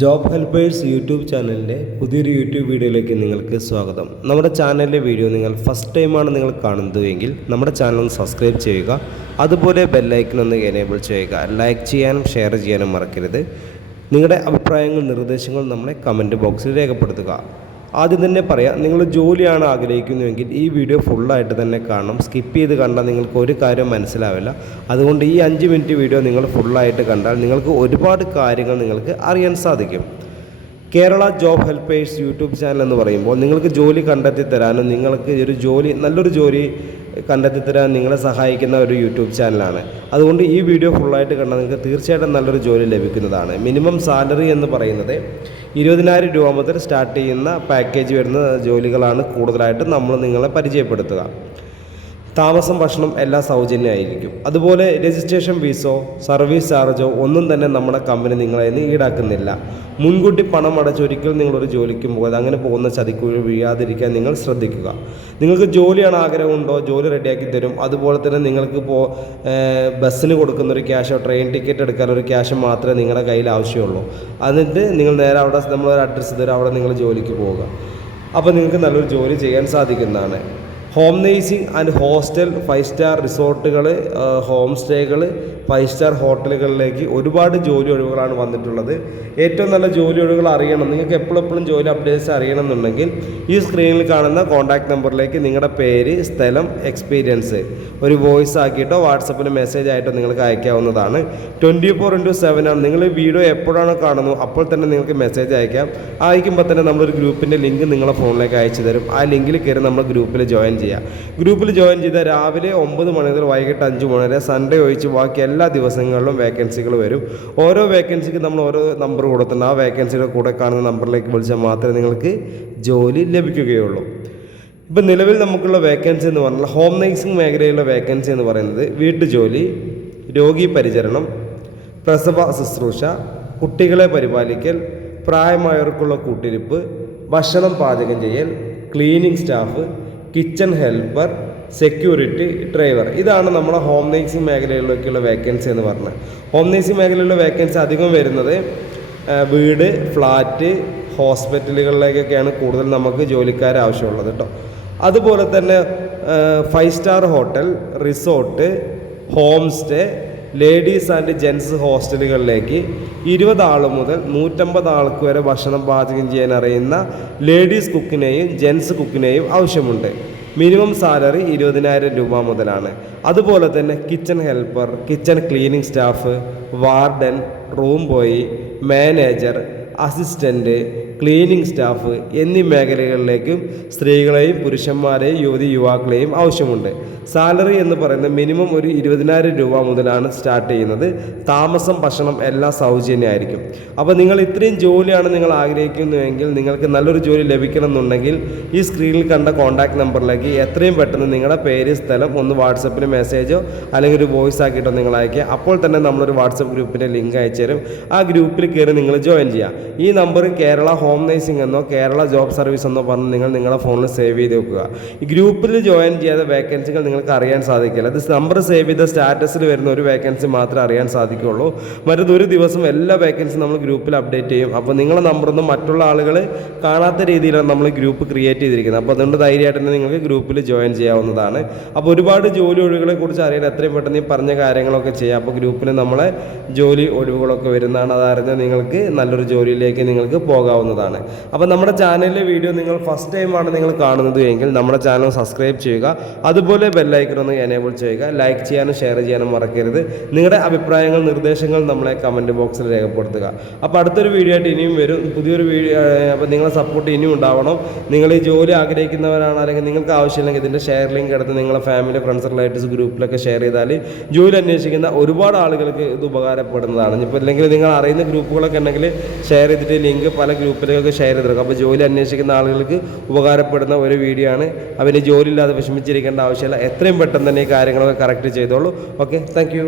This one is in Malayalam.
ജോബ് ഹെൽപ്പേഴ്സ് യൂട്യൂബ് ചാനലിൻ്റെ പുതിയൊരു യൂട്യൂബ് വീഡിയോയിലേക്ക് നിങ്ങൾക്ക് സ്വാഗതം. നമ്മുടെ ചാനലിലെ വീഡിയോ നിങ്ങൾ ഫസ്റ്റ് ടൈമാണ് നിങ്ങൾ കാണുന്നത് എങ്കിൽ നമ്മുടെ ചാനൽ ഒന്ന് സബ്സ്ക്രൈബ് ചെയ്യുക. അതുപോലെ ബെല്ലൈക്കൺ ഒന്ന് എനേബിൾ ചെയ്യുക. ലൈക്ക് ചെയ്യാനും ഷെയർ ചെയ്യാനും മറക്കരുത്. നിങ്ങളുടെ അഭിപ്രായങ്ങൾ നിർദ്ദേശങ്ങൾ നമ്മളെ കമൻറ്റ് ബോക്സിൽ രേഖപ്പെടുത്തുക. ആദ്യം തന്നെ പറയാം, നിങ്ങൾ ജോലിയാണ് ആഗ്രഹിക്കുന്നുവെങ്കിൽ ഈ വീഡിയോ ഫുള്ളായിട്ട് തന്നെ കാണണം. സ്കിപ്പ് ചെയ്ത് കണ്ടാൽ നിങ്ങൾക്ക് ഒരു കാര്യം മനസ്സിലാവില്ല. അതുകൊണ്ട് ഈ 5 മിനിറ്റ് വീഡിയോ നിങ്ങൾ ഫുള്ളായിട്ട് കണ്ടാൽ നിങ്ങൾക്ക് ഒരുപാട് കാര്യങ്ങൾ നിങ്ങൾക്ക് അറിയാൻ സാധിക്കും. Kerala job helpers YouTube channel എന്ന് പറയുമ്പോൾ നിങ്ങൾക്ക് ജോലി കണ്ടെത്തി തരാനും നിങ്ങൾക്ക് നല്ലൊരു ജോലി കണ്ടെത്തി തരാൻ നിങ്ങളെ സഹായിക്കുന്ന ഒരു യൂട്യൂബ് ചാനലാണ്. അതുകൊണ്ട് ഈ വീഡിയോ ഫുള്ളായിട്ട് കണ്ടാൽ നിങ്ങൾക്ക് തീർച്ചയായിട്ടും നല്ലൊരു ജോലി ലഭിക്കുന്നതാണ്. മിനിമം സാലറി എന്ന് പറയുന്നത് 20,000 രൂപ മുതൽ സ്റ്റാർട്ട് ചെയ്യുന്ന പാക്കേജ് വരുന്ന ജോലികളാണ് കൂടുതലായിട്ട് നമ്മൾ നിങ്ങളെ പരിചയപ്പെടുത്തുക. താമസം, ഭക്ഷണം എല്ലാം സൗജന്യമായിരിക്കും. അതുപോലെ രജിസ്ട്രേഷൻ ഫീസോ സർവീസ് ചാർജോ ഒന്നും തന്നെ നമ്മുടെ കമ്പനി നിങ്ങളെ ഈടാക്കുന്നില്ല. മുൻകൂട്ടി പണം അടച്ചൊരിക്കലും നിങ്ങളൊരു ജോലിക്കും പോകാതെ അങ്ങനെ പോകുന്ന ചതിക്കുഴി വീഴാതിരിക്കാൻ നിങ്ങൾ ശ്രദ്ധിക്കുക. നിങ്ങൾക്ക് ജോലിയാണ് ആഗ്രഹമുണ്ടോ, ജോലി റെഡിയാക്കി തരും. അതുപോലെ തന്നെ നിങ്ങൾക്കിപ്പോൾ ബസ്സിന് കൊടുക്കുന്നൊരു ക്യാഷോ ട്രെയിൻ ടിക്കറ്റ് എടുക്കാനൊരു ക്യാഷ് മാത്രമേ നിങ്ങളുടെ കയ്യിൽ ആവശ്യമുള്ളൂ. എന്നിട്ട് നിങ്ങൾ നേരെ അവിടെ നമ്മളൊരു അഡ്രസ്സ് തരും, അവിടെ നിങ്ങൾ ജോലിക്ക് പോവുക. അപ്പോൾ നിങ്ങൾക്ക് നല്ലൊരു ജോലി ചെയ്യാൻ സാധിക്കുന്നതാണ്. Home nursing and hostel, 5 star റിസോർട്ടുകൾ, ഹോം സ്റ്റേകൾ, 5 സ്റ്റാർ ഹോട്ടലുകളിലേക്ക് ഒരുപാട് ജോലി ഒഴിവുകളാണ് വന്നിട്ടുള്ളത്. ഏറ്റവും നല്ല ജോലി ഒഴിവുകൾ അറിയണം, നിങ്ങൾക്ക് എപ്പോഴും ജോലി അപ്ഡേറ്റ്സ് അറിയണമെന്നുണ്ടെങ്കിൽ ഈ സ്ക്രീനിൽ കാണുന്ന കോൺടാക്റ്റ് നമ്പറിലേക്ക് നിങ്ങളുടെ പേര്, സ്ഥലം, എക്സ്പീരിയൻസ് ഒരു വോയിസ് ആക്കിയിട്ടോ വാട്സപ്പിൽ മെസ്സേജ് ആയിട്ടോ നിങ്ങൾക്ക് അയക്കാവുന്നതാണ്. 24/7 ആണ്. നിങ്ങൾ വീഡിയോ എപ്പോഴാണോ കാണുന്നത് അപ്പോൾ തന്നെ നിങ്ങൾക്ക് മെസ്സേജ് അയക്കാം. അയക്കുമ്പോൾ തന്നെ നമ്മളൊരു ഗ്രൂപ്പിൻ്റെ ലിങ്ക് നിങ്ങളുടെ ഫോണിലേക്ക് അയച്ചു തരും. ആ ലിങ്കിൽ കയറി നമ്മൾ ഗ്രൂപ്പിൽ ജോയിൻ ചെയ്യുക. ഗ്രൂപ്പിൽ ജോയിൻ ചെയ്താൽ രാവിലെ 9 മണി മുതൽ വൈകിട്ട് 5 മണി വരെ സൺഡേ ഒഴിച്ച് ബാക്കി എല്ലാ ദിവസങ്ങളിലും വേക്കൻസികൾ വരും. ഓരോ വേക്കൻസിക്ക് നമ്മൾ ഓരോ നമ്പർ കൊടുത്തിട്ടുണ്ട്. ആ വേക്കൻസിയുടെ കൂടെ കാണുന്ന നമ്പറിലേക്ക് വിളിച്ചാൽ മാത്രമേ നിങ്ങൾക്ക് ജോലി ലഭിക്കുകയുള്ളൂ. ഇപ്പം നിലവിൽ നമുക്കുള്ള വേക്കൻസി എന്ന് പറഞ്ഞാൽ ഹോം നേഴ്സിംഗ് മേഖലയിലുള്ള വേക്കൻസി എന്ന് പറയുന്നത് വീട്ടുജോലി, രോഗി പരിചരണം, പ്രസവ ശുശ്രൂഷ, കുട്ടികളെ പരിപാലിക്കൽ, പ്രായമായവർക്കുള്ള കൂട്ടിരിപ്പ്, ഭക്ഷണം പാചകം ചെയ്യൽ, cleaning staff, kitchen helper, security, driver. ഇതാണ് നമ്മുടെ ഹോം നേഴ്സിംഗ് മേഖലയിലേക്കുള്ള വേക്കൻസി എന്ന് പറഞ്ഞത്. ഹോം നേഴ്സിംഗ് മേഖലയിലുള്ള വേക്കൻസി അധികം വരുന്നത് വീട്, ഫ്ലാറ്റ്, ഹോസ്പിറ്റലുകളിലേക്കൊക്കെയാണ് കൂടുതൽ നമുക്ക് ജോലിക്കാർ ആവശ്യമുള്ളത് കേട്ടോ. അതുപോലെ തന്നെ 5 star hotel, resort, home stay, ladies and gents ഹോസ്റ്റലുകളിലേക്ക് 20 ആൾ മുതൽ 150 ആൾക്ക് വരെ ഭക്ഷണം പാചകം ചെയ്യാൻ അറിയുന്ന ലേഡീസ് കുക്കിനെയും ജെൻസ് കുക്കിനെയും ആവശ്യമുണ്ട്. മിനിമം സാലറി 20,000 രൂപ മുതലാണ്. അതുപോലെ തന്നെ kitchen helper, kitchen cleaning staff, warden, room boy, manager, assistant, cleaning staff എന്നീ മേഖലകളിലേക്കും സ്ത്രീകളെയും പുരുഷന്മാരെയും യുവാക്കളെയും ആവശ്യമുണ്ട്. സാലറി എന്ന് പറയുന്നത് മിനിമം ഒരു 20,000 രൂപ മുതലാണ് സ്റ്റാർട്ട് ചെയ്യുന്നത്. താമസം, ഭക്ഷണം എല്ലാം സൗജന്യമായിരിക്കും. അപ്പോൾ നിങ്ങൾ ഇത്രയും ജോലിയാണ് നിങ്ങൾ ആഗ്രഹിക്കുന്നുവെങ്കിൽ, നിങ്ങൾക്ക് നല്ലൊരു ജോലി ലഭിക്കണം എന്നുണ്ടെങ്കിൽ ഈ സ്ക്രീനിൽ കണ്ട കോൺടാക്ട് നമ്പറിലേക്ക് എത്രയും പെട്ടെന്ന് നിങ്ങളുടെ പേര്, സ്ഥലം ഒന്ന് വാട്സപ്പിൽ മെസ്സേജോ അല്ലെങ്കിൽ ഒരു വോയിസ് ആക്കിയിട്ടോ നിങ്ങൾ അയക്കുക. അപ്പോൾ തന്നെ നമ്മളൊരു വാട്സപ്പ് ഗ്രൂപ്പിൻ്റെ ലിങ്ക് അയച്ചു തരും. ആ ഗ്രൂപ്പിൽ കയറി നിങ്ങൾ ജോയിൻ ചെയ്യുക. ഈ നമ്പർ കേരള ഹോം നേഴ്സിംഗ് എന്നോ കേരള ജോബ് സർവീസ് എന്നോ പറഞ്ഞ് നിങ്ങളുടെ ഫോണിൽ സേവ് ചെയ്ത് വെക്കുക. ഈ ഗ്രൂപ്പിൽ ജോയിൻ ചെയ്യാതെ വേക്കൻസികൾ നിങ്ങൾക്ക് അറിയാൻ സാധിക്കില്ല. അത് നമ്പർ സേവ് ചെയ്ത സ്റ്റാറ്റസിൽ വരുന്ന ഒരു വേക്കൻസി മാത്രമേ അറിയാൻ സാധിക്കുകയുള്ളൂ. മറ്റൊരു ദിവസം എല്ലാ വേക്കൻസിയും നമ്മൾ ഗ്രൂപ്പിൽ അപ്ഡേറ്റ് ചെയ്യും. അപ്പോൾ നിങ്ങളുടെ നമ്പറൊന്നും മറ്റുള്ള ആളുകൾ കാണാത്ത രീതിയിലാണ് നമ്മൾ ഗ്രൂപ്പ് ക്രിയേറ്റ് ചെയ്തിരിക്കുന്നത്. അപ്പോൾ അതുകൊണ്ട് ധൈര്യമായിട്ട് തന്നെ നിങ്ങൾക്ക് ഗ്രൂപ്പിൽ ജോയിൻ ചെയ്യാവുന്നതാണ്. അപ്പോൾ ഒരുപാട് ജോലി ഒഴിവുകളെ കുറിച്ച് അറിയാൻ എത്രയും പെട്ടെന്ന് ഈ പറഞ്ഞ കാര്യങ്ങളൊക്കെ ചെയ്യാം. അപ്പോൾ ഗ്രൂപ്പിൽ നമ്മളെ ജോലി ഒഴിവുകളൊക്കെ വരുന്നതാണ്. അതറിഞ്ഞാൽ നിങ്ങൾക്ക് നല്ലൊരു ജോലിയിലേക്ക് നിങ്ങൾക്ക് പോകാവുന്നതാണ്. അപ്പോൾ നമ്മുടെ ചാനലിലെ വീഡിയോ നിങ്ങൾ ഫസ്റ്റ് ടൈമാണ് നിങ്ങൾ കാണുന്നത് എങ്കിൽ നമ്മുടെ ചാനൽ സബ്സ്ക്രൈബ് ചെയ്യുക. അതുപോലെ ബെല്ലൈക്കൺ ഒന്ന് എനേബിൾ ചെയ്യുക. ലൈക്ക് ചെയ്യാനും ഷെയർ ചെയ്യാനും മറക്കരുത്. നിങ്ങളുടെ അഭിപ്രായങ്ങൾ, നിർദ്ദേശങ്ങൾ നമ്മളെ കമൻറ്റ് ബോക്സിൽ രേഖപ്പെടുത്തുക. അപ്പോൾ അടുത്തൊരു വീഡിയോ ആയിട്ട് ഇനിയും വരും, പുതിയൊരു വീഡിയോ. അപ്പോൾ നിങ്ങളെ സപ്പോർട്ട് ഇനിയും ഉണ്ടാവണം. നിങ്ങൾ ഈ ജോലി ആഗ്രഹിക്കുന്നവരാണ്, അല്ലെങ്കിൽ നിങ്ങൾക്ക് ആവശ്യമില്ലെങ്കിൽ ഇതിൻ്റെ ഷെയർ ലിങ്ക് എടുത്ത് നിങ്ങളെ ഫാമിലി, ഫ്രണ്ട്സ്, റിലേറ്റീവ്സ് ഗ്രൂപ്പിലൊക്കെ ഷെയർ ചെയ്താൽ ജോലി അന്വേഷിക്കുന്ന ഒരുപാട് ആളുകൾക്ക് ഇത് ഉപകാരപ്പെടുന്നതാണ്. ഇപ്പോൾ അല്ലെങ്കിൽ നിങ്ങൾ അറിയുന്ന ഗ്രൂപ്പുകളൊക്കെ ഉണ്ടെങ്കിൽ ഷെയർ ചെയ്തിട്ട് ലിങ്ക് പല ഗ്രൂപ്പിലേക്കൊക്കെ ഷെയർ ചെയ്തെടുക്കും. അപ്പോൾ ജോലി അന്വേഷിക്കുന്ന ആളുകൾക്ക് ഉപകാരപ്പെടുന്ന ഒരു വീഡിയോ ആണ്. അവന് ജോലി ഇല്ലാതെ വിഷമിച്ചിരിക്കേണ്ട ആവശ്യമില്ല. എത്രയും പെട്ടെന്ന് തന്നെ ഈ കാര്യങ്ങളൊക്കെ കറക്റ്റ് ചെയ്തോളൂ. Okay, thank you.